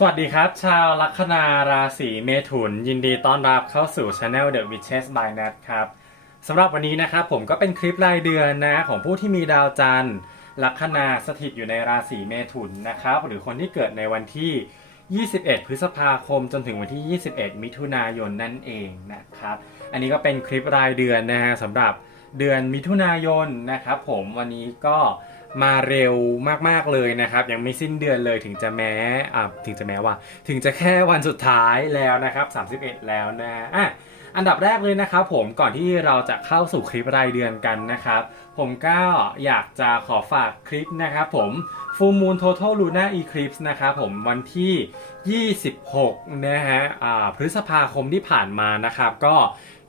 สวัสดีครับ ชาวลัคนาราศีเมถุน ยินดีต้อนรับเข้าสู่ Channel The Witches by Nat ครับสำหรับวันนี้นะครับผมก็เป็นคลิปรายเดือนนะของผู้ที่มีดาวจันทร์ลัคนาสถิตอยู่ในราศีเมถุนนะครับหรือคนที่เกิดในวันที่ 21 พฤษภาคมจนถึงวันที่ 21 มิถุนายนนั่นเองนะครับอันนี้ก็เป็นคลิปรายเดือนนะฮะสำหรับเดือนมิถุนายนนะครับผมวันนี้ก็ มาเร็วมากๆเลยนะครับ ยังไม่สิ้นเดือนเลยถึงจะแม้อ่าถึงจะแม้ว่า ถึงจะแค่วันสุดท้ายแล้วนะครับ 31 แล้วนะอะอันดับแรกเลยนะครับผมก่อนที่เราจะเข้าสู่คลิปรายเดือนกันนะครับ ผมก็อยากจะขอฝากคลิปนะครับผม Full Moon Total Lunar Eclipse นะครับผมวันที่ 26 นะฮะพฤษภาคมที่ผ่านมานะครับ ก็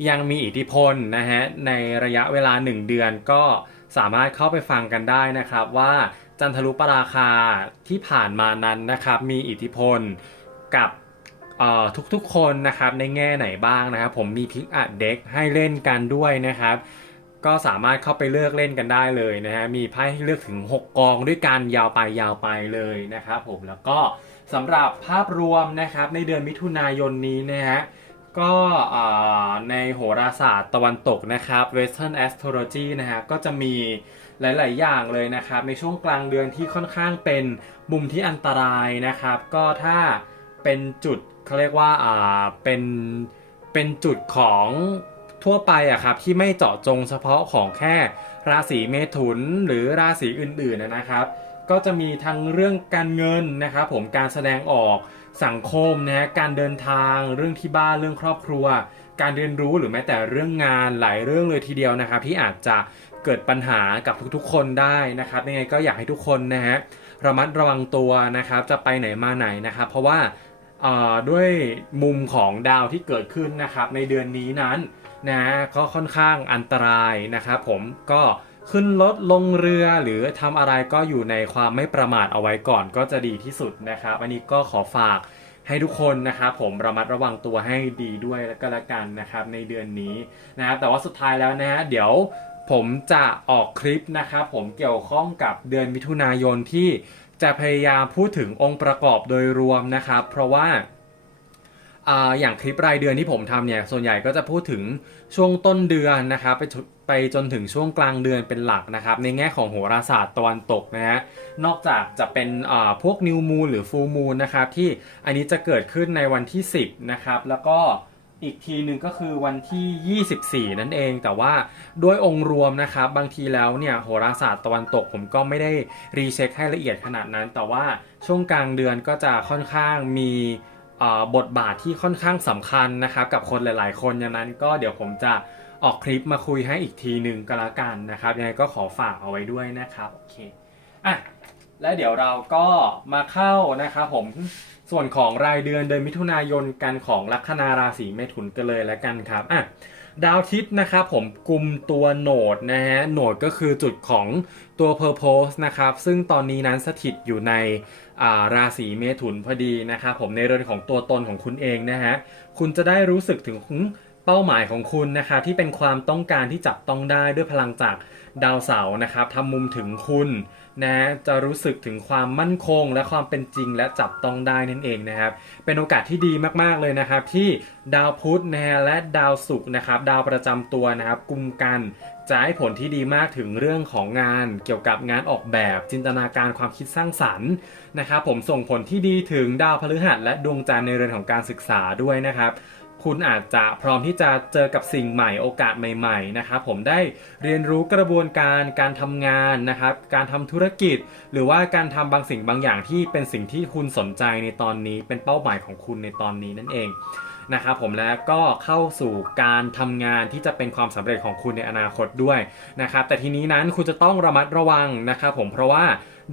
ยังมีอิทธิพลนะฮะในระยะเวลา 1 เดือนก็ สามารถเข้าไปฟังกันได้นะครับว่าจันทรุปราคาที่ผ่านมานั้นนะครับมีอิทธิพลกับทุกๆคนนะครับในแง่ไหนบ้างนะครับ ผมมีพิกอัดเด็กให้เล่นกันด้วยนะครับ ก็สามารถเข้าไปเลือกเล่นกันได้เลยนะฮะมีไพ่ให้เลือกถึง 6 กองด้วยกันยาวไปยาวไปเลยนะครับผมแล้วก็สำหรับภาพรวมนะครับในเดือนมิถุนายนนี้นะฮะ ก็ในโหราศาสตร์ตะวันตกนะครับ Western Astrology นะฮะก็จะมีหลาย ๆ อย่างเลยนะครับ ในช่วงกลางเดือนที่ค่อนข้างเป็นมุมที่อันตรายนะครับ ก็ถ้าเป็นจุดเขาเรียกว่าอ่าเป็นเป็นจุดของทั่วไปอะครับที่ไม่เจาะจงเฉพาะของแค่ราศีเมถุนหรือราศีอื่น ๆ นะครับ ก็จะมีทั้งเรื่องการเงินนะครับ ผมการแสดงออก สังคมนะฮะการเดินทาง เรื่องที่บ้านเรื่องครอบครัว การเรียนรู้หรือแม้แต่เรื่องงานหลายเรื่องเลยทีเดียวนะครับที่อาจจะเกิดปัญหากับทุกๆ คนได้นะครับยังไงก็อยากให้ทุกคนนะฮะระมัดระวังตัวนะครับจะไปไหนมาไหนนะครับเพราะว่าด้วยมุมของดาวที่เกิดขึ้นนะครับในเดือนนี้นั้นนะก็ค่อนข้างอันตรายนะครับผมก็ขึ้นรถลงเรือหรือทำอะไรก็อยู่ในความไม่ประมาทเอาไว้ก่อนก็จะดีที่สุดนะครับ อันนี้ก็ขอฝาก ให้ทุกคนนะครับผมระมัดระวังตัวให้ดีด้วยแล้วก็แล้วกันนะครับในเดือนนี้นะครับแต่ว่าสุดท้ายแล้วนะฮะเดี๋ยวผมจะออกคลิปนะครับผมเกี่ยวข้องกับเดือนมิถุนายนที่จะพยายามพูดถึงองค์ประกอบโดยรวมนะครับ เพราะว่าอ่าอย่างคลิปรายเดือนที่ผมทำเนี่ยส่วนใหญ่ก็จะพูดถึงช่วงต้นเดือนนะครับไป ไปจนถึงช่วงกลางเดือนเป็นหลักนะครับ ในแง่ของโหราศาสตร์ตะวันตกนะฮะนอกจากจะเป็นพวกนิวมู n หรือฟูมู n นะครับที่อันนี้จะเกิดขึ้นในวันที่ 10 นะครับแล้วก็อีกทีหนึ่งก็คือวันที่ 24 นั่นเอง แต่ว่าด้วยองค์รวมนะครับ บางทีแล้วเนี่ยโหราศาสตร์ตะวันตกผมก็ไม่ได้รีเช็คให้ละเอียดขนาดนั้น แต่ว่าช่วงกลางเดือนก็จะค่อนข้างมีบทบาทที่ค่อนข้างสำคัญนะครับ กับคนหลาย ๆ คนอย่างนั้นก็เดี๋ยวผมจะ ออกคลิปมาคุยให้อีกทีหนึ่งก็แล้วกันนะครับยังไงก็ขอฝากเอาไว้ด้วยนะครับโอเคอะและเดี๋ยวเราก็มาเข้านะครับผมส่วนของรายเดือนเดือนมิถุนายนกันของลัคนาราศีเมถุนกันเลยแล้วกันครับอะดาวทิศนะครับผมกลุ่มตัวโหนดนะฮะโหนดก็คือจุดของตัว Purpose นะครับซึ่งตอนนี้นั้นสถิตอยู่ในอ่าราศีเมถุนพอดีนะครับผมในเรื่อนของตัวตนของคุณเองนะฮะคุณจะได้รู้สึกถึง เป้าหมายของคุณนะคะที่เป็นความต้องการที่จับต้องได้ด้วยพลังจากดาวเสาร์นะครับทำมุมถึงคุณนะจะรู้สึกถึงความมั่นคง และความเป็นจริงและจับต้องได้นั่นเองนะครับ เป็นโอกาสที่ดีมากๆเลยนะครับ ที่ดาวพุธนะฮะและดาวศุกร์นะครับ ดาวประจำตัวนะครับกุมกันจะให้ผลที่ดีมากถึงเรื่องของงานเกี่ยวกับงานออกแบบจินตนาการความคิดสร้างสรรค์นะครับ ผมส่งผลที่ดีถึงดาวพฤหัสและดวงจันทร์ในเรือนของการศึกษาด้วยนะครับ คุณอาจจะพร้อมที่จะเจอกับสิ่งใหม่โอกาสใหม่ๆนะครับผมได้เรียนรู้กระบวนการการทำงานนะครับ การทำธุรกิจ หรือว่าการทำบางสิ่งบางอย่างที่เป็นสิ่งที่คุณสนใจในตอนนี้ เป็นเป้าหมายของคุณในตอนนี้นั่นเองนะครับผมแล้วก็เข้าสู่การทำงานที่จะเป็นความสำเร็จของคุณในอนาคตด้วยนะครับแต่ทีนี้นั้นคุณจะต้องระมัดระวังนะครับผมเพราะว่า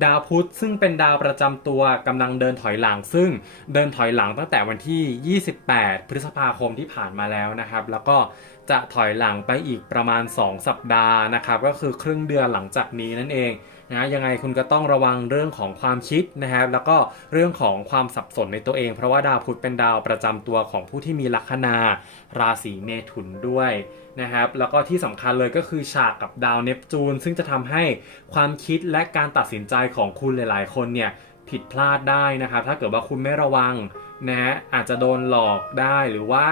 ดาวพุธซึ่งเป็นดาวประจำตัวกำลังเดินถอยหลัง ซึ่งเดินถอยหลังตั้งแต่วันที่ 28 พฤษภาคมที่ผ่านมาแล้วนะครับ แล้วก็จะถอยหลังไปอีกประมาณ 2 สัปดาห์นะครับ ก็คือครึ่งเดือนหลังจากนี้นั่นเองนะยังไงคุณก็ต้องระวังเรื่องของความคิดนะครับแล้วก็เรื่องของความสับสนในตัวเอง เพราะว่าดาวพุธเป็นดาวประจำตัวของผู้ที่มีลัคนาราศีเมถุนด้วย นะครับแล้วก็ที่สำคัญเลยก็คือฉากกับดาวเนปจูน ซึ่งจะทำให้ความคิดและการตัดสินใจของคุณหลาย ๆ คนเนี่ยผิดพลาดได้นะครับ ถ้าเกิดว่าคุณไม่ระวังนะฮะอาจจะโดนหลอกได้หรือว่า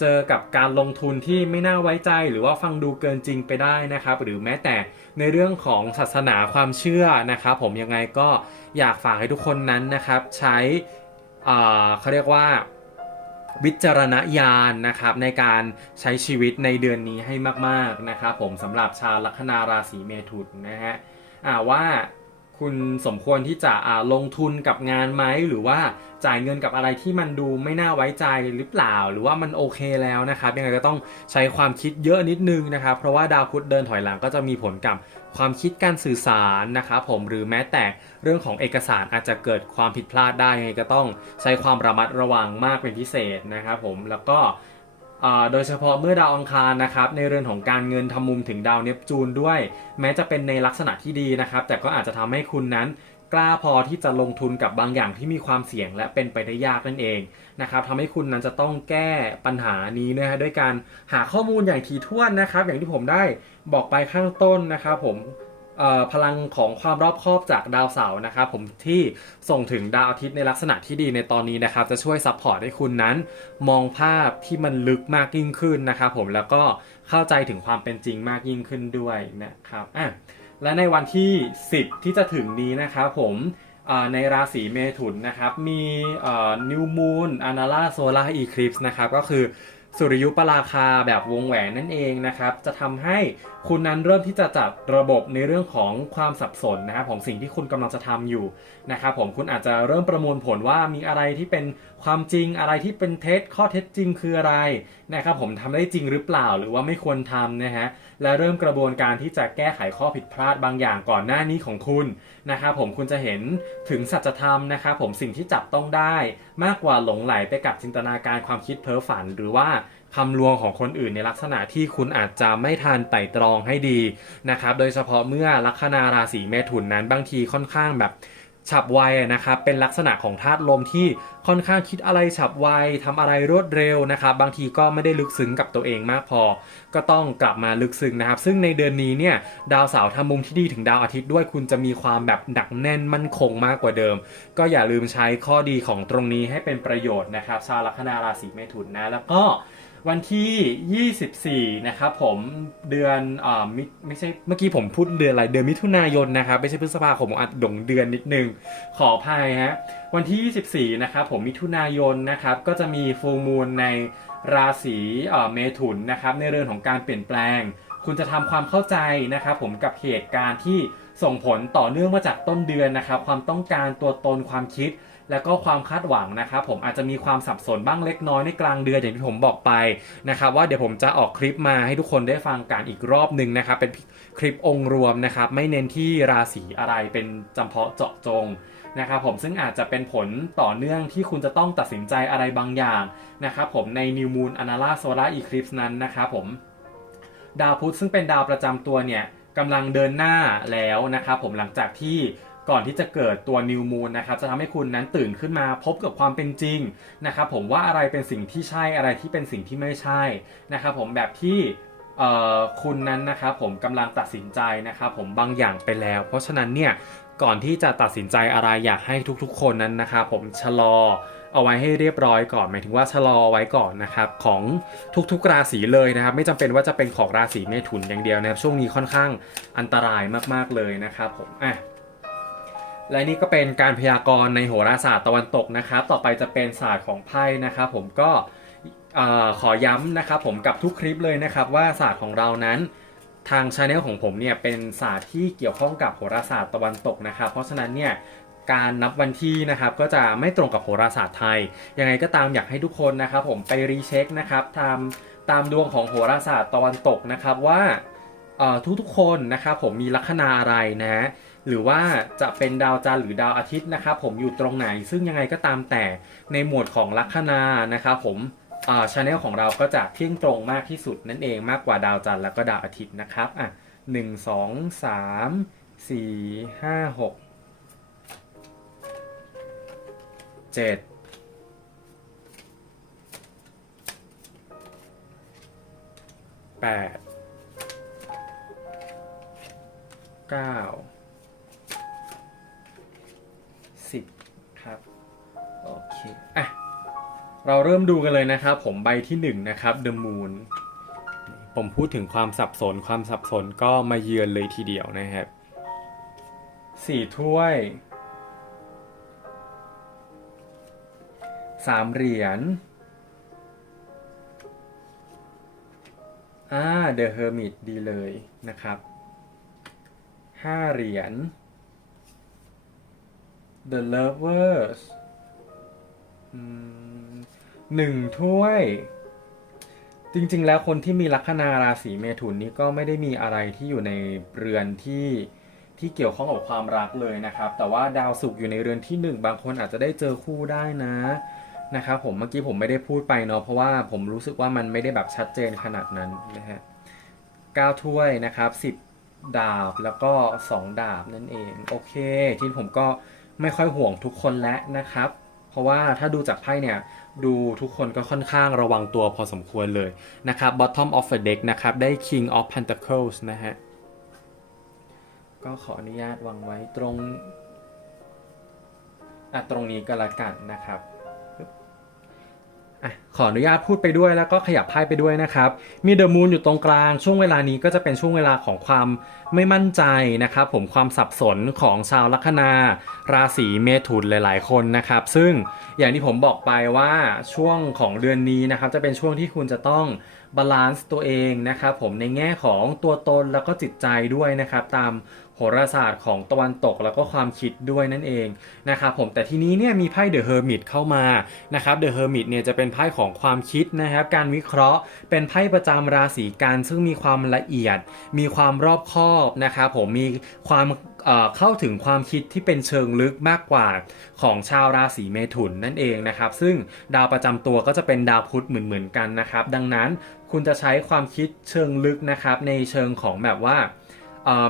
เจอกับการลงทุนที่ไม่น่าไว้ใจ หรือว่าฟังดูเกินจริงไปได้นะครับ หรือแม้แต่ในเรื่องของศาสนาความเชื่อนะครับผมยังไงก็อยากฝากให้ทุกคนนั้นนะครับ ใช้เขาเรียกว่า วิจารณญาณนะครับในการใช้ชีวิตในเดือนนี้ให้มากๆนะครับผมสำหรับชาวลัคนาราศีเมถุนนะฮะว่า คุณสมควรที่จะอ่าลงทุนกับงานไหมหรือว่าจ่ายเงินกับอะไรที่มันดูไม่น่าไว้ใจหรือเปล่า หรือว่ามันโอเคแล้วนะครับยังไงก็ต้องใช้ความคิดเยอะนิดนึงนะครับเพราะว่าดาวพุธเดินถอยหลังก็จะมีผลกับความคิดการสื่อสารนะครับผมหรือแม้แต่เรื่องของเอกสารอาจจะเกิดความผิดพลาดได้ยังไงก็ต้องใช้ความระมัดระวังมากเป็นพิเศษนะครับผมแล้วก็ โดยเฉพาะเมื่อดาวอังคารนะครับในเรื่องของการเงินทำมุมถึงดาวเนปจูนด้วย แม้จะเป็นในลักษณะที่ดีนะครับ แต่ก็อาจจะทำให้คุณนั้นกล้าพอที่จะลงทุนกับบางอย่างที่มีความเสี่ยงและเป็นไปได้ยากนั่นเองนะครับทำให้คุณนั้นจะต้องแก้ปัญหานี้นะฮะด้วยการหาข้อมูลอย่างถี่ถ้วนนะครับ อย่างที่ผมได้บอกไปข้างต้นนะครับผม พลังของความรอบคอบจากดาวเสาร์นะครับผมที่ส่งถึงดาวอาทิตย์ในลักษณะที่ดีในตอนนี้นะครับจะช่วยซัพพอร์ตให้คุณนั้น มองภาพที่มันลึกมากยิ่งขึ้นนะครับผมแล้วก็เข้าใจถึงความเป็นจริงมากยิ่งขึ้นด้วยนะครับอะและในวันที่ 10 ที่จะถึงนี้นะครับผมในราศีเมถุนนะครับมีนิวมูนอนาลาโซลาอีคลิปส์นะครับก็คือ สุริยุปราคาแบบวงแหวนนั่นเองนะครับ จะทำให้คุณนั้นเริ่มที่จะจัดระบบในเรื่องของความสับสนนะครับของสิ่งที่คุณกำลังจะทำอยู่นะครับผมคุณอาจจะเริ่มประมวลผลว่ามีอะไรที่เป็นความจริงอะไรที่เป็นเท็จข้อเท็จจริงคืออะไรนะครับผมทำได้จริงหรือเปล่าหรือว่าไม่ควรทำนะฮะ และเริ่มกระบวนการที่จะแก้ไขข้อผิดพลาดบางอย่างก่อนหน้านี้ของคุณนะครับผมคุณจะเห็นถึงสัจธรรมนะครับผมสิ่งที่จับต้องได้มากกว่าหลงไหลไปกับจินตนาการความคิดเพ้อฝัน หรือว่าคำลวงของคนอื่นในลักษณะที่คุณอาจจะไม่ทันไต่ตรองให้ดีนะครับ โดยเฉพาะเมื่อลัคนาราศีเมถุนนั้นบางทีค่อนข้างแบบ ฉับไวนะครับเป็นลักษณะของธาตุลมที่ค่อนข้างคิดอะไรฉับไวทำอะไรรวดเร็วนะครับบางทีก็ไม่ได้ลึกซึ้งกับตัวเองมากพอ ก็ต้องกลับมาลึกซึ้งนะครับ ซึ่งในเดือนนี้เนี่ยดาวเสาร์ทำมุมที่ดีถึงดาวอาทิตย์ด้วยคุณจะมีความแบบหนักแน่นมั่นคงมากกว่าเดิม ก็อย่าลืมใช้ข้อดีของตรงนี้ให้เป็นประโยชน์นะครับ ชาวลัคนาราศีเมถุนนะแล้วก็ วันที่ 24 นะครับผมเดือนอ่ามิไม่ใช่เมื่อกี้ผมพูดเดือนอะไรเดือนมิถุนายนนะครับไม่ใช่พฤษภาคมผมอาจดงเดือนนิดนึง ขออภัยฮะวันที่ 24 นะครับผมมิถุนายนนะครับก็จะมีฟูมูลในราศีเอ่อเมถุนนะครับในเรื่องของการเปลี่ยนแปลง คุณจะทำความเข้าใจนะครับผมกับเหตุการณ์ที่ส่งผลต่อเนื่องมาจากต้นเดือนนะครับความต้องการตัวตนความคิด แล้วก็ความคาดหวังนะครับผมอาจจะมีความสับสนบ้างเล็กน้อยในกลางเดือนอย่างที่ผมบอกไปนะครับว่าเดี๋ยวผมจะออกคลิปมาให้ทุกคนได้ฟังกันอีกรอบหนึ่งนะครับเป็นคลิปองค์รวมนะครับไม่เน้นที่ราศีอะไรเป็นจำเพาะเจาะจงนะครับผมซึ่งอาจจะเป็นผลต่อเนื่องที่คุณจะต้องตัดสินใจอะไรบางอย่างนะครับผมใน New Moon a n a l a Solar Eclipse นั้นนะครับผมดาวพุธซึ่งเป็นดาวประจำตัวเนี่ยกำลังเดินหน้าแล้วนะครับผมหลังจากที่ ก่อนที่จะเกิดตัวนิวมูนนะครับจะทำให้คุณนั้นตื่นขึ้นมาพบกับความเป็นจริงนะครับผมว่าอะไรเป็นสิ่งที่ใช่อะไรที่เป็นสิ่งที่ไม่ใช่นะครับผมแบบที่เอ่อคุณนั้นนะครับผมกำลังตัดสินใจนะครับผมบางอย่างไปแล้ว เพราะฉะนั้นเนี่ยก่อนที่จะตัดสินใจอะไรอยากให้ทุกๆ คนนั้นนะครับผมชะลอเอาไว้ให้เรียบร้อยก่อนหมายถึงว่าชะลอไว้ก่อนนะครับของทุกๆราศีเลยนะครับ ไม่จำเป็นว่าจะเป็นของราศีเมถุนอย่างเดียวนะครับช่วงนี้ค่อนข้างอันตรายมากๆเลยนะครับผมอะ และนี่ก็เป็นการพยากรณ์ในโหราศาสตร์ตะวันตกนะครับ ต่อไปจะเป็นศาสตร์ของไพ่นะครับ ผมก็ขอย้ำนะครับผมกับทุกคลิปเลยนะครับว่าศาสตร์ของเรานั้นทางช anel ของผมเนี่ยเป็นศาสตร์ที่เกี่ยวข้องกับโหราศาสตร์ตะวันตกนะครับ เพราะฉะนั้นเนี่ยการนับวันที่นะครับก็จะไม่ตรงกับโหราศาสตร์ไทย ยังไงก็ตามอยากให้ทุกคนนะครับ ผมไปรีเช็คนะครับตามตามดวงของโหราศาสตร์ตะวันตกนะครับว่าทุกๆคนนะครับผมมีลัคนาอะไรนะ หรือว่าจะเป็นดาวจันทร์หรือดาวอาทิตย์นะครับผมอยู่ตรงไหน ซึ่งยังไงก็ตามแต่ในหมวดของลัคนานะครับผมอ่าช anel ของเราก็จะเที่ยงตรงมากที่สุดนั่นเองมากกว่าดาวจันทร์แล้วก็ดาวอาทิตย์นะครับอะหนึ่งสองสามสี่ห้าหกเจ็ดแปดเก้า อะ เราเริ่มดูกันเลยนะครับ ผมใบที่หนึ่งนะครับ The Moon ผมพูดถึงความสับสน ความสับสนก็มาเยือนเลยทีเดียวนะครับสี่ถ้วยสามเหรียญอ่า The Hermit ดีเลยนะครับห้าเหรียญ The Lovers อืม หนึ่งถ้วย จริง ๆ แล้วคนที่มีลัคนาราศีเมถุนนี่ก็ไม่ได้มีอะไรที่อยู่ในเรือนที่ที่เกี่ยวข้องกับความรักเลยนะครับ แต่ว่าดาวศุกร์อยู่ในเรือนที่หนึ่งบางคนอาจจะได้เจอคู่ได้นะนะครับผมเมื่อกี้ผมไม่ได้พูดไปเนาะเพราะว่าผมรู้สึกว่ามันไม่ได้แบบชัดเจนขนาดนั้นนะฮะเก้าถ้วยนะครับสิบดาบแล้วก็สองดาบนั่นเอง โอเค ที่ผมก็ไม่ค่อยห่วงทุกคนแล้วนะครับ เพราะว่าถ้าดูจากไพ่เนี่ยดูทุกคนก็ค่อนข้างระวังตัวพอสมควรเลยนะครับ bottom of the deck นะครับ ได้ king of pentacles นะฮะ ก็ขออนุญาตวางไว้ตรง อะ ตรงนี้ก็แล้วกันนะครับ ขออนุญาตพูดไปด้วยแล้วก็ขยับไพ่ไปด้วยนะครับ มีเดอะมูนอยู่ตรงกลาง ช่วงเวลานี้ก็จะเป็นช่วงเวลาของความไม่มั่นใจนะครับผมความสับสนของชาวลัคนา ราศีเมถุนหลาย ๆ คนนะครับ ซึ่งอย่างที่ผมบอกไปว่าช่วงของเดือนนี้นะครับ จะเป็นช่วงที่คุณจะต้องบาลานซ์ตัวเองนะครับผมในแง่ของตัวตนแล้วก็จิตใจด้วยนะครับ ตาม โหราศาสตร์ของตะวันตกแล้วก็ความคิดด้วยนั่นเองนะครับผมแต่ทีนี้เนี่ยมีไพ่เดอะเฮอร์มิตเข้ามานะครับเดอะเฮอร์มิตเนี่ยจะเป็นไพ่ของความคิดนะครับการวิเคราะห์ เป็นไพ่ประจำราศีกันซึ่งมีความละเอียด มีความรอบคอบนะครับผมมีความเข้าถึงความคิดที่เป็นเชิงลึกมากกว่าของชาวราศีเมถุนนั่นเองนะครับ ซึ่งดาวประจำตัวก็จะเป็นดาวพุธเหมือนๆกันนะครับ ดังนั้นคุณจะใช้ความคิดเชิงลึกนะครับในเชิงของแบบว่า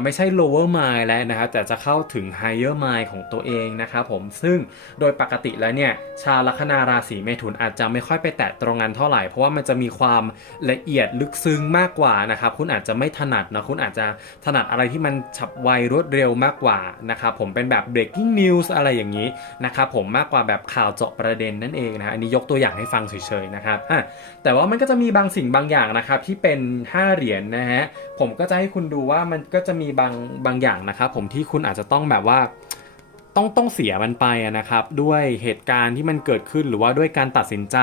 ไม่ใช่ lower mind แล้วนะครับ แต่จะเข้าถึง higher mind ของตัวเองนะครับผมซึ่งโดยปกติแล้วเนี่ย ชาวลัคนาราศีเมถุนอาจจะไม่ค่อยไปแตะตรงนั้นเท่าไหร่ เพราะว่ามันจะมีความละเอียดลึกซึ้งมากกว่านะครับ คุณอาจจะไม่ถนัดนะคุณอาจจะถนัดอะไรที่มันฉับไวรวดเร็วมากกว่านะครับผมเป็นแบบ breaking news อะไรอย่างนี้นะครับผมมากกว่าแบบข่าวเจาะประเด็นนั่นเองนะอันนี้ยกตัวอย่างให้ฟังเฉยๆนะครับอะแต่ว่ามันก็จะมีบางสิ่งบางอย่างนะครับที่เป็น 5 เหรียญนะฮะผมก็จะให้คุณดูว่ามันก็จะมีบางบางอย่างนะครับผมที่คุณอาจจะต้องแบบว่าต้องต้องเสียมันไปนะครับด้วยเหตุการณ์ที่มันเกิดขึ้นหรือว่าด้วยการตัดสินใจ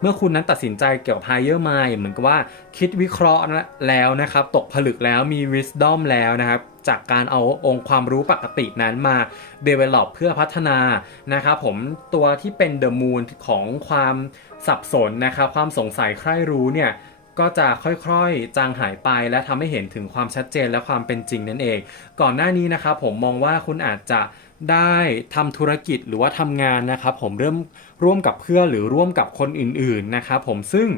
เมื่อคุณนั้นตัดสินใจเกี่ยวกับ higher mind เหมือนกับว่าคิดวิเคราะห์แล้วนะครับ ตกผลึกแล้วมี wisdom แล้วนะครับ จากการเอาองค์ความรู้ปกตินั้นมา develop เพื่อพัฒนานะครับผมตัวที่เป็น the moon ของความสับสนนะครับความสงสัยใคร่รู้เนี่ย ก็จะค่อยๆ จางหายไปและทำให้เห็นถึงความชัดเจนและความเป็นจริงนั่นเอง ก่อนหน้านี้นะครับผมมองว่าคุณอาจจะได้ทำธุรกิจหรือว่าทำงานนะครับผมเริ่มร่วมกับเพื่อนหรือร่วมกับคนอื่นๆนะครับผมซึ่ง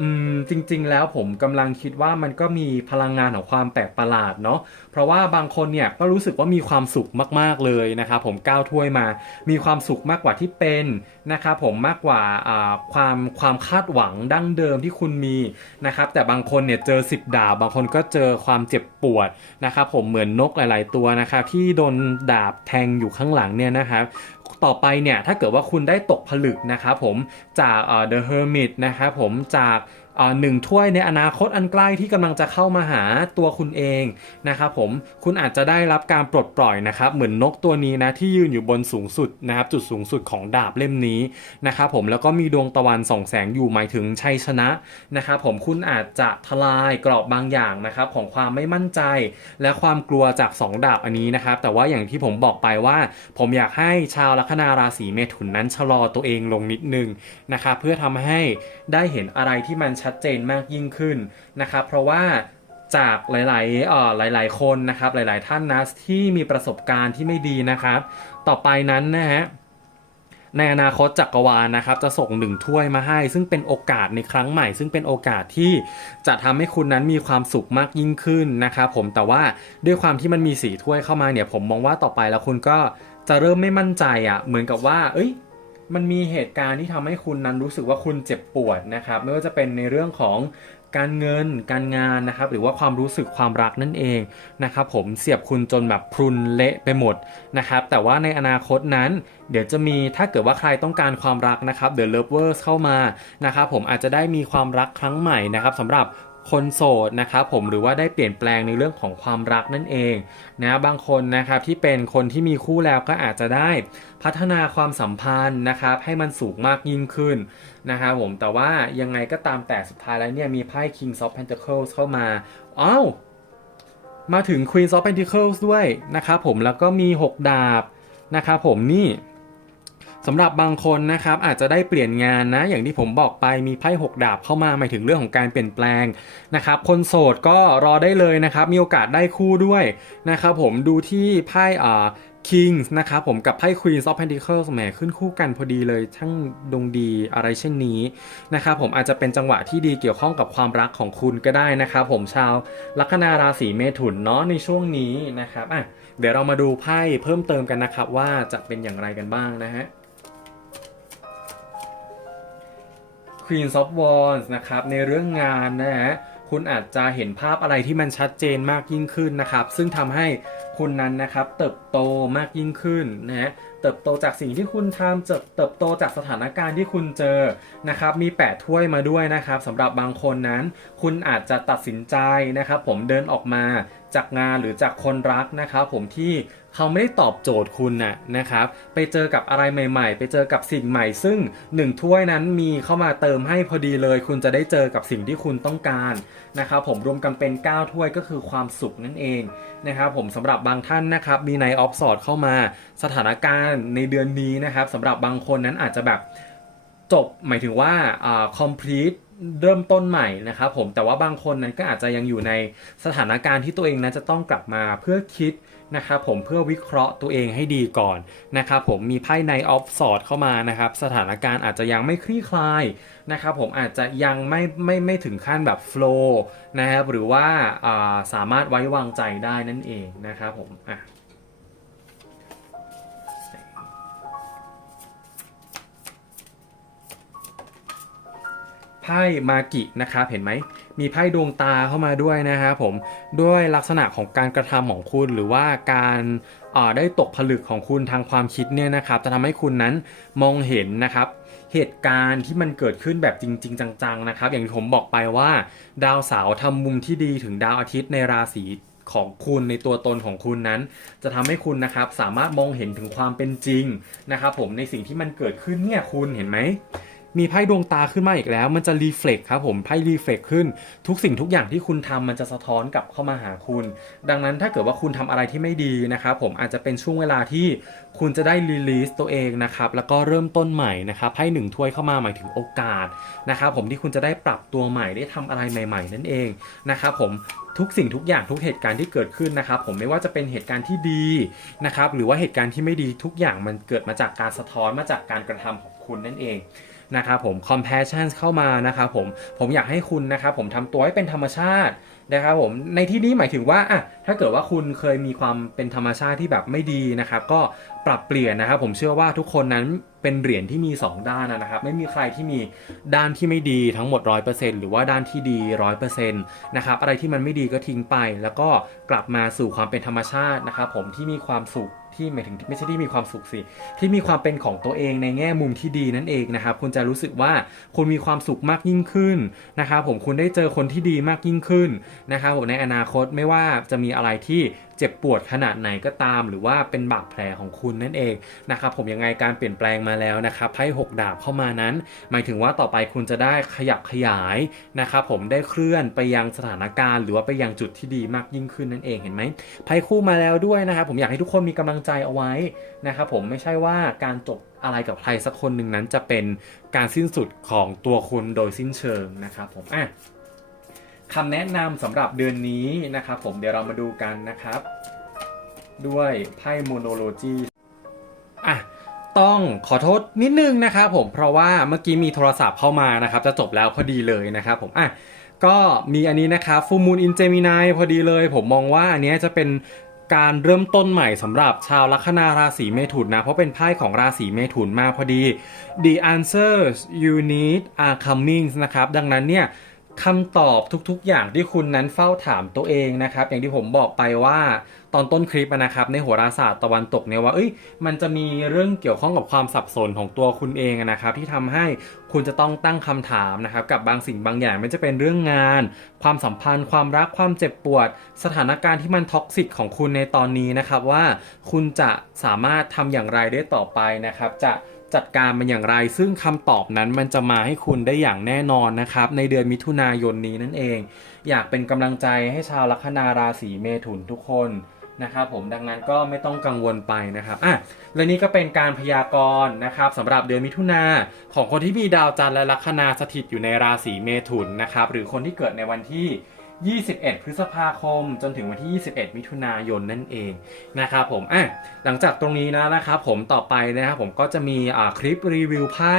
อืมจริงๆ แล้วผมกำลังคิดว่ามันก็มีพลังงานของความแปลกประหลาดเนาะเพราะว่าบางคนเนี่ยก็รู้สึกว่ามีความสุขมากๆเลยนะครับผมก้าวถ้วยมา มีความสุขมากกว่าที่เป็นนะครับผมมากกว่าอ่าความความคาดหวังดั้งเดิมที่คุณมีนะครับแต่บางคนเนี่ยเจอ 10 ดาบบางคนก็เจอความเจ็บปวดนะครับผมเหมือนนกหลาย ๆ ตัวนะครับที่โดนดาบแทงอยู่ข้างหลังเนี่ยนะครับ ต่อไปเนี่ยถ้าเกิดว่าคุณได้ตกผลึกนะครับผมจากเอ่อ The Hermit นะครับผมจาก หนึ่งถ้วยในอนาคตอันใกล้ที่กำลังจะเข้ามาหาตัวคุณเองนะครับผมคุณอาจจะได้รับการปลดปล่อยนะครับเหมือนนกตัวนี้นะที่ยืนอยู่บนสูงสุดนะครับจุดสูงสุดของดาบเล่มนี้นะครับผมแล้วก็มีดวงตะวันส่องแสงอยู่หมายถึงชัยชนะนะครับผมคุณอาจจะทลายกรอบบางอย่างนะครับของความไม่มั่นใจและความกลัวจาก 2 ดาบอันนี้นะครับแต่ว่าอย่างที่ผมบอกไปว่า ผมอยากให้ชาวลัคนาราศีเมถุนนั้นชะลอตัวเองลงนิดนึงนะครับเพื่อทำให้ได้เห็นอะไรที่มันชััดเจนมากยิ่งขึ้นนะครับ เพราะว่าจากหลายๆเอ่อหลาย ๆ คนนะครับหลาย ๆ ท่านนะที่มีประสบการณ์ที่ไม่ดีนะครับ ต่อไปนั้นนะฮะในอนาคตจักรวาลนะครับจะส่งหนึ่งถ้วยมาให้ ซึ่งเป็นโอกาสในครั้งใหม่ ซึ่งเป็นโอกาสที่จะทำให้คุณนั้นมีความสุขมากยิ่งขึ้นนะครับผมแต่ว่าด้วยความที่มันมีสีถ้วยเข้ามาเนี่ยผมมองว่าต่อไปแล้วคุณก็จะเริ่มไม่มั่นใจอะ่ะเหมือนกับว่า เอ้ย มันมีเหตุการณ์ที่ทำให้คุณนั้นรู้สึกว่าคุณเจ็บปวดนะครับ ไม่ว่าจะเป็นในเรื่องของการเงิน การงานนะครับ หรือว่าความรู้สึกความรักนั่นเองนะครับ ผมเสียบคุณจนแบบพรุนเละไปหมดนะครับ แต่ว่าในอนาคตนั้น เดี๋ยวจะมีถ้าเกิดว่าใครต้องการความรักนะครับ The Lovers เข้ามานะครับ ผมอาจจะได้มีความรักครั้งใหม่นะครับสำหรับ คนโสดนะครับผมหรือว่าได้เปลี่ยนแปลงในเรื่องของความรักนั่นเองนะบางคนนะครับที่เป็นคนที่มีคู่แล้วก็อาจจะได้พัฒนาความสัมพันธ์นะครับให้มันสูงมากยิ่งขึ้นนะครับผมแต่ว่ายังไงก็ตามแต่สุดท้ายแล้วเนี่ยมีไพ่ King of Pentacles เข้ามาอ้าวมาถึง Queen of Pentacles ด้วยนะครับผมแล้วก็มี 6 ดาบนะครับผมนี่ สำหรับบางคนนะครับอาจจะได้เปลี่ยนงานนะ อย่างที่ผมบอกไปมีไพ่หกดาบเข้ามาหมายถึงเรื่องของการเปลี่ยนแปลงนะครับคนโสดก็รอได้เลยนะครับ มีโอกาสได้คู่ด้วยนะครับผมดูที่ไพ่อ่า Kings นะครับผมกับไพ่ Queen of Pentacles แหมขึ้นคู่กันพอดีเลยช่างดวงดีอะไรเช่นนี้นะครับผมอาจจะเป็นจังหวะที่ดีเกี่ยวข้องกับความรักของคุณก็ได้นะครับผมชาวลัคนาราศีเมถุนเนาะในช่วงนี้นะครับอะเดี๋ยวเรามาดูไพ่เพิ่มเติมกันนะครับว่าจะเป็นอย่างไรกันบ้างนะฮะ Queen of Wands นะครับในเรื่องงานนะฮะคุณอาจจะเห็นภาพอะไรที่มันชัดเจนมากยิ่งขึ้นนะครับ ซึ่งทำให้คุณนั้นนะครับเติบโตมากยิ่งขึ้นนะฮะเติบโตจากสิ่งที่คุณทำเติบเติบโตจากสถานการณ์ที่คุณเจอนะครับ มีแปดถ้วยมาด้วยนะครับสำหรับบางคนนั้น คุณอาจจะตัดสินใจนะครับ ผมเดินออกมาจากงานหรือจากคนรักนะครับ ผมที่ เขาไม่ได้ตอบโจทย์คุณน่ะนะครับ ไปเจอกับอะไรใหม่ ๆ ไปเจอกับสิ่งใหม่ ซึ่งหนึ่งถ้วยนั้นมีเข้ามาเติมให้พอดีเลย คุณจะได้เจอกับสิ่งที่คุณต้องการนะครับผมรวมกันเป็น 9 ถ้วยก็คือความสุขนั่นเองนะครับผมสำหรับบางท่านนะครับมีในออฟสอดเข้ามาสถานการณ์ในเดือนนี้นะครับสำหรับบางคนนั้นอาจจะแบบจบหมายถึงว่าอ่า complete เริ่มต้นใหม่นะครับผมแต่ว่าบางคนนั้นก็อาจจะยังอยู่ในสถานการณ์ที่ตัวเองนั้นจะต้องกลับมาเพื่อคิด นะครับผมเพื่อวิเคราะห์ตัวเองให้ดีก่อนนะครับผมมีไพ่ในออฟสอดเข้ามานะครับสถานการณ์อาจจะยังไม่คลี่คลายนะครับผมอาจจะยังไม่ไม่ไม่ถึงขั้นแบบโฟล์นะครับหรือว่าาสามารถไว้วางใจได้นั่นเองนะครับผมอะ ไพ่มากินะครับเห็นไหมมีไพ่ดวงตาเข้ามาด้วยนะครับผมด้วยลักษณะของการกระทำของคุณหรือว่าการได้ตกผลึกของคุณทางความคิดเนี่ยนะครับจะทำให้คุณนั้นมองเห็นนะครับเหตุการณ์ที่มันเกิดขึ้นแบบจริง ๆ จังๆนะครับอย่างที่ผมบอกไปว่า ดาวเสาร์ทำมุมที่ดีถึงดาวอาทิตย์ในราศีของคุณในตัวตนของคุณนั้น จะทำให้คุณนะครับสามารถมองเห็นถึงความเป็นจริงนะครับผมในสิ่งที่มันเกิดขึ้นเนี่ยคุณเห็นไหม มีไพ่ดวงตาขึ้นมาอีกแล้ว มันจะรีเฟล็กครับผมไพ่รีเฟล็กขึ้น ทุกสิ่งทุกอย่างที่คุณทำมันจะสะท้อนกลับเข้ามาหาคุณ ดังนั้นถ้าเกิดว่าคุณทำอะไรที่ไม่ดีนะครับผมอาจจะเป็นช่วงเวลาที่คุณจะได้รีลีสตัวเองนะครับแล้วก็เริ่มต้นใหม่นะครับไพ่หนึ่งถ้วยเข้ามาหมายถึงโอกาสนะครับผมที่คุณจะได้ปรับตัวใหม่ได้ทำอะไรใหม่ ๆ นั่นเองนะครับผมทุกสิ่งทุกอย่างทุกเหตุการณ์ที่เกิดขึ้นนะครับ ผมไม่ว่าจะเป็นเหตุการณ์ที่ดีนะครับหรือว่าเหตุการณ์ที่ไม่ดีทุกอย่างมันเกิดมาจากการสะท้อนมาจากการกระทำของคุณนั่นเอง นะครับผม compassion เข้ามานะครับผมผมอยากให้คุณนะครับผมทำตัวให้เป็นธรรมชาตินะครับผมในที่นี้หมายถึงว่าอะถ้าเกิดว่าคุณเคยมีความเป็นธรรมชาติที่แบบไม่ดีนะครับ ก็ปรับเปลี่ยนนะครับผมเชื่อว่าทุกคนนั้นเป็นเหรียญที่มี 2 ด้านนะครับ ไม่มีใครที่มีด้านที่ไม่ดีทั้งหมด 100%หรือว่าด้านที่ดี 100%นะครับอะไรที่มันไม่ดีก็ทิ้งไป แล้วก็กลับมาสู่ความเป็นธรรมชาตินะครับผมที่มีความสุข ที่หมายถึงไม่ใช่ที่มีความสุขสิที่มีความเป็นของตัวเองในแง่มุมที่ดีนั่นเองนะครับคุณจะรู้สึกว่าคุณมีความสุขมากยิ่งขึ้นนะครับผมคุณได้เจอคนที่ดีมากยิ่งขึ้นนะครับผมในอนาคตไม่ว่าจะมีอะไรที่ เจ็บปวดขนาดไหนก็ตาม หรือว่าเป็นบาดแผลของคุณนั่นเองนะครับผมยังไงการเปลี่ยนแปลงมาแล้วนะครับไพ่หกดาบเข้ามานั้น หมายถึงว่าต่อไปคุณจะได้ขยับขยายนะครับผมได้เคลื่อนไปยังสถานการณ์ หรือว่าไปยังจุดที่ดีมากยิ่งขึ้นนั่นเองเห็นไหมไพ่คู่มาแล้วด้วยนะครับผมอยากให้ทุกคนมีกำลังใจเอาไว้นะครับผมไม่ใช่ว่าการจบอะไรกับใครสักคนหนึ่งนั้นจะเป็นการสิ้นสุดของตัวคุณโดยสิ้นเชิงนะครับผมอะ คำแนะนำสำหรับเดือนนี้นะครับผมเดี๋ยวเรามาดูกันนะครับ ด้วยไพ่โมโนโลจีอะต้องขอโทษนิดนึงนะครับผมเพราะว่าเมื่อกี้มีโทรศัพท์เข้ามานะครับ จะจบแล้วพอดีเลยนะครับผมอะก็มีอันนี้นะครับฟูมูลอินเจมินายพอดีเลย ผมมองว่าอันนี้จะเป็นการเริ่มต้นใหม่สำหรับชาวลัคนาราศีเมถุนนะ เพราะเป็นไพ่ของราศีเมถุนมาพอดี The answers you need are coming นะครับ ดังนั้นเนี่ย คำตอบทุกๆ อย่างที่คุณนั้นเฝ้าถามตัวเองนะครับ อย่างที่ผมบอกไปว่าตอนต้นคลิปนะครับ ในโหราศาสตร์ตะวันตกเนี่ยว่าเอ้ยมันจะมีเรื่องเกี่ยวข้องกับความสับสนของตัวคุณเองนะครับ ที่ทำให้คุณจะต้องตั้งคำถามนะครับ กับบางสิ่งบางอย่างไม่ว่าจะเป็นเรื่องงาน ความสัมพันธ์ ความรักความเจ็บปวด สถานการณ์ที่มันท็อกซิกของคุณในตอนนี้นะครับว่าคุณจะสามารถทำอย่างไรได้ต่อไปนะครับ จะ จัดการมันอย่างไร ซึ่งคำตอบนั้นมันจะมาให้คุณได้อย่างแน่นอนนะครับ ในเดือนมิถุนายนนี้นั่นเอง อยากเป็นกำลังใจให้ชาวลัคนาราศีเมถุนทุกคนนะครับผมดังนั้นก็ไม่ต้องกังวลไปนะครับอะและนี่ก็เป็นการพยากรณ์นะครับสำหรับเดือนมิถุนาของคนที่มีดาวจันทร์และลัคนาสถิตอยู่ในราศีเมถุนนะครับหรือคนที่เกิดในวันที่ 21 พฤษภาคม จนถึงวันที่ 21 มิถุนายนนั่นเองนะครับผมอะหลังจากตรงนี้นะนะครับผมต่อไปนะครับผมก็จะมีอ่าคลิปรีวิวไพ่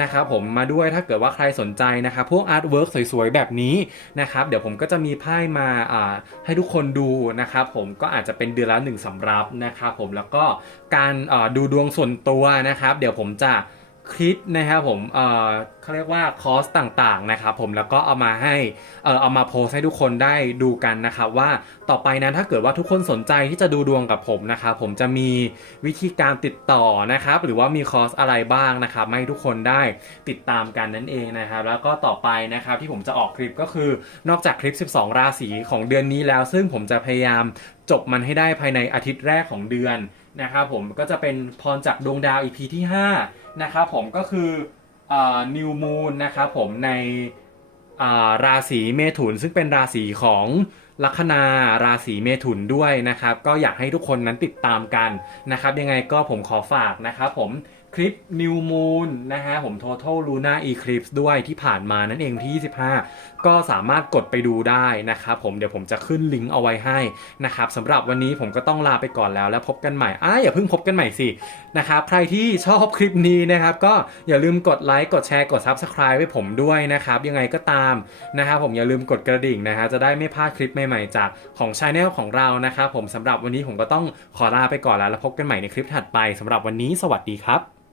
นะครับผมมาด้วยถ้าเกิดว่าใครสนใจนะครับพวกอาร์ตเวิร์กสวยๆ แบบนี้นะครับเดี๋ยวผมก็จะมีไพ่มาอ่าให้ทุกคนดูนะครับผมก็อาจจะเป็นเดือนละหนึ่งสำรับนะครับผมแล้วก็การอ่าดูดวงส่วนตัวนะครับ เดี๋ยวผมจะ คิดนะครับผมเอ่อเขาเรียกว่าคอร์สต่างๆนะครับผมแล้วก็เอามาให้เอ่อเอามาโพสให้ทุกคนได้ดูกันนะครับว่าต่อไปนั้นถ้าเกิดว่าทุกคนสนใจที่จะดูดวงกับผมนะครับผมจะมีวิธีการติดต่อนะครับหรือว่ามีคอร์สอะไรบ้างนะครับให้ทุกคนได้ติดตามกันนั่นเองนะครับแล้วก็ต่อไปนะครับที่ผมจะออกคลิปก็คือนอกจากคลิป 12 ราศีของเดือนนี้แล้ว ซึ่งผมจะพยายามจบมันให้ได้ภายในอาทิตย์แรกของเดือนนะครับผมก็จะเป็นพรจากดวงดาว EP ที่ 5 นะครับผมก็คือนิวมูนนะครับผมในราศีเมถุนซึ่งเป็นราศีของลัคนาราศีเมถุนด้วยนะครับ ก็อยากให้ทุกคนนั้นติดตามกันนะครับ ยังไงก็ผมขอฝากนะครับผม คลิป New Moon นะฮะผม Total Luna Eclipse ด้วยที่ผ่านมานั่นเองที่ 25 ก็สามารถกดไปดูได้นะครับผมเดี๋ยวผมจะขึ้นลิงก์เอาไว้ให้นะครับสำหรับวันนี้ผมก็ต้องลาไปก่อนแล้วแล้วพบกันใหม่อ้าอย่าเพิ่งพบกันใหม่สินะครับใครที่ชอบคลิปนี้นะครับก็อย่าลืมกดไลค์กดแชร์กด Subscribe ให้ผมด้วยนะครับยังไงก็ตามนะครับผมอย่าลืมกดกระดิ่งนะฮะจะได้ไม่พลาดคลิปใหม่ๆจากของช anel ของเรานะครับผมสำหรับวันนี้ผมก็ต้องขอลาไปก่อนแล้วแล้วพบกันใหม่ในคลิปถัดไปสำหรับวันนี้สวัสดีครับ